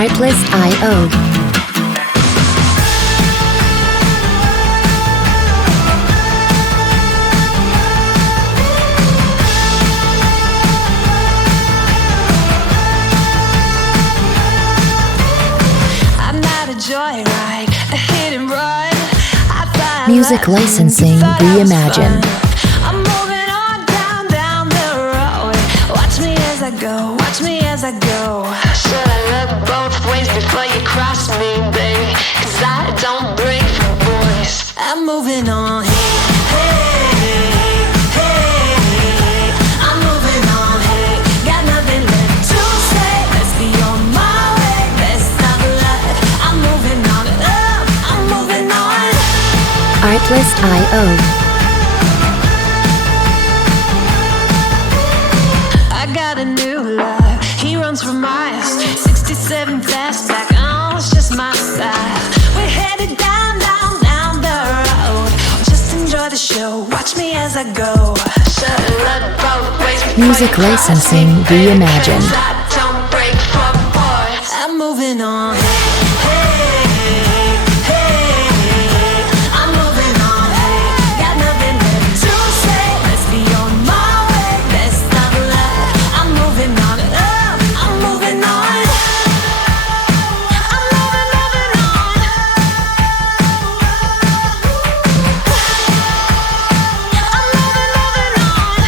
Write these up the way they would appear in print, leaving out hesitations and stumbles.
Artlist.io. Music licensing reimagined. I'm moving on down the road. Watch me as I go, watch me as I go. Should I look both ways before you cross me, baby? 'Cause I don't break for boys. I'm moving on. I'm moving on. Got nothing left to say. Let's be on my way. Best of luck. I'm moving on. I'm moving on. Artlist.io. I got a new love. He runs for miles. 67 fastback. Oh, it's just my style. We're headed down the road. Just enjoy the show. Watch me as I go. Should've looked both ways before Music you cross licensing me, baby, reimagined. 'cause I don't break for boys. I'm moving on. I'm moving on. Got nothing left to say. Let's be on my way. Best of luck. I'm moving on. I'm moving on. I'm moving on. I'm moving on.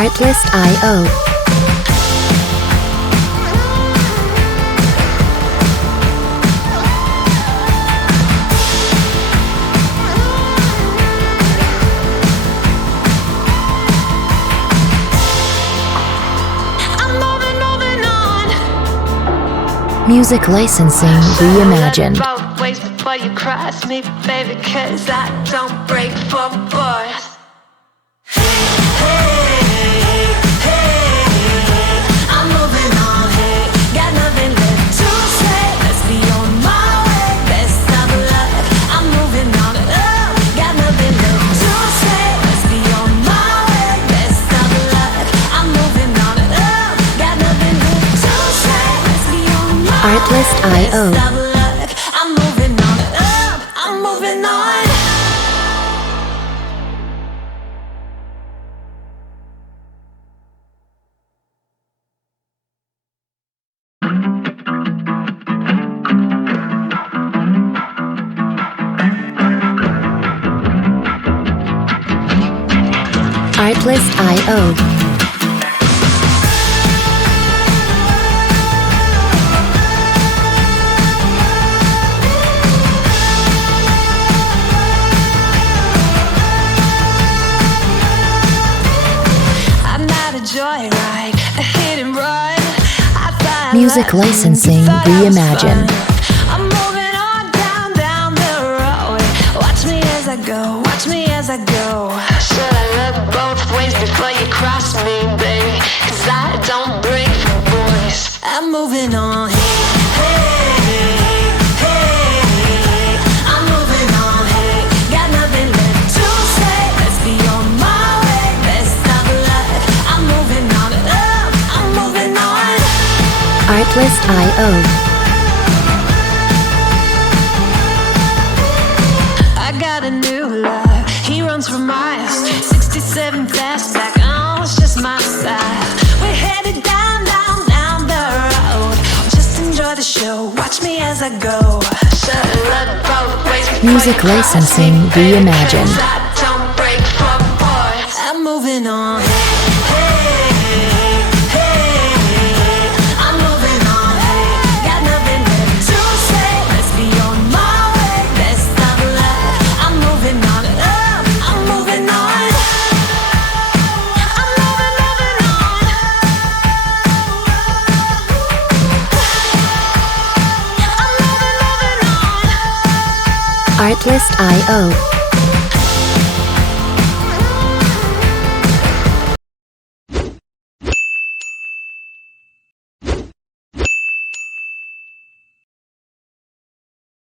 Artlist.io. I'm moving on. Music licensing reimagined. Both ways before you cross me, baby, 'cause I don't break for boys. I'm moving on. Got nothing left to say. Let's be on my way. Best of luck. I'm moving on. Got nothing left to say. Let's be on my way. Best of luck. I'm moving on. Got nothing left to say. Let's be on my way. Artlist.io. Best of luck. I'm moving on. I'm moving on. Artlist.io. I'm not a joyride, a hit and run. I thought Music I loved you, licensing thought I was reimagined. fun. I'm moving on down the road. Watch me as I go, watch me as I go. Should I look both ways before you cross me, baby? 'Cause I don't break for boys. I'm moving on. I'm moving on. Got nothing left to say. Let's be on my way. Best of luck. I'm moving on. I'm moving on. Artlist.io. I got a new love. He runs for miles. 67 fastback. Oh, it's just my style. We're headed down the road. Just enjoy the show. Watch me as I go. Should've looked both ways before Music you cross licensing me, baby, reimagined. 'cause I don't break for boys. I'm moving on. I'm moving on. Got nothing left to say. Let's be on my way. Best of luck. I'm moving on. I'm moving on. I'm moving on. I'm moving on. Artlist.io.